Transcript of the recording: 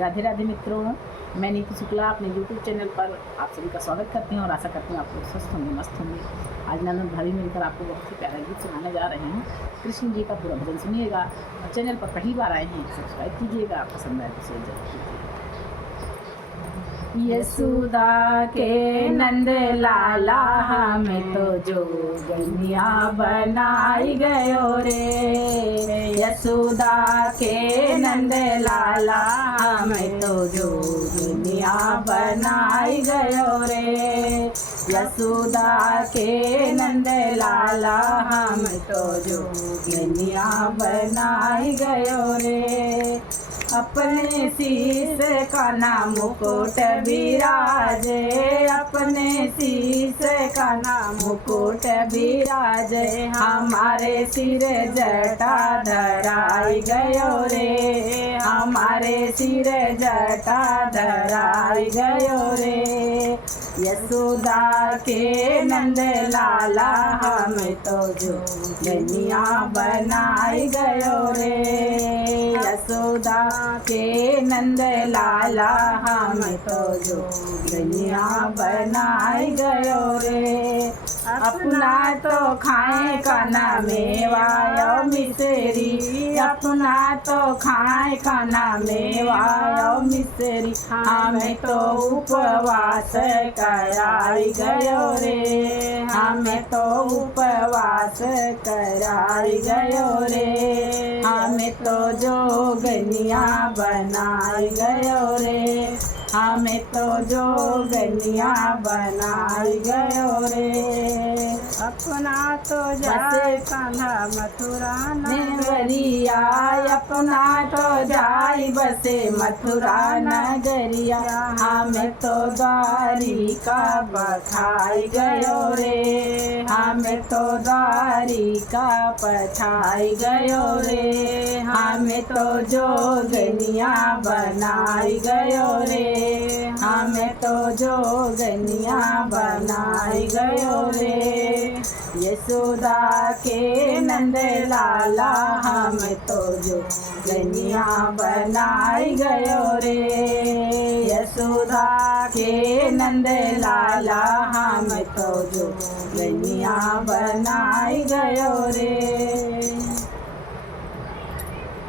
राधे राधे मित्रों, मैं नीतू शुक्ला अपने YouTube चैनल पर आप सभी का स्वागत करती हूँ और आशा करती हूँ आप लोग स्वस्थ होंगे, मस्त होंगे। आज नंद भाभी मिलकर आपको बहुत ही प्यारा गीत सुनाने जा रहे हैं। कृष्ण जी का पूरा भजन सुनिएगा और चैनल पर पहली बार आए हैं सब्सक्राइब कीजिएगा, पसंद आए तो शेयर जरूर कीजिएगा। यशोदा के नंद लाला हमें तो जोगनिया बनाई गयो रे। यशोदा के नंद लाला हमें तो जोगनिया बनाई गयो रे। यशोदा के नंद लाला हमें तो जोगनिया बनाई गयो रे। अपने शीश का नाम मुकुट विराजे, अपने शीश का नाम मुकुट विराजे। हमारे सिर जटा धराई गयो रे, हमारे सिर जटा धराई गयो रे। यशोदा के नंद लाला हमें तो जोगनिया बनाई गयो रे। यशोदा के नंद लाला हमें तो जोगनिया बनाई गयो रे। अपना तो खाए का ना मेवा यो मिसेरी, अपना तो खाए का ना मेवा यो मिसेरी। हमें तो उपवास कराई गयो रे, हमें तो उपवास कराई गयो रे। हमें तो जोगनिया बनाई गयो रे, हमें तो जोगनिया बनाई गयो रे। अपना तो जाए कान्हा मथुरा नगरिया, अपना तो जाई बसे मथुरा नगरिया। हमें तो द्वारिका पठाई गयो रे, हमें तो द्वारिका पठाई गयो रे। हमें तो जोगनिया बनाई गयो रे, हमें तो जोगनिया बनाई गयो रे। यशोदा के नंद लाला हमें तो जोगनिया बनाई गयो रे। यशोदा के नंद लाला हमें तो जोगनिया बनाई गयो रे।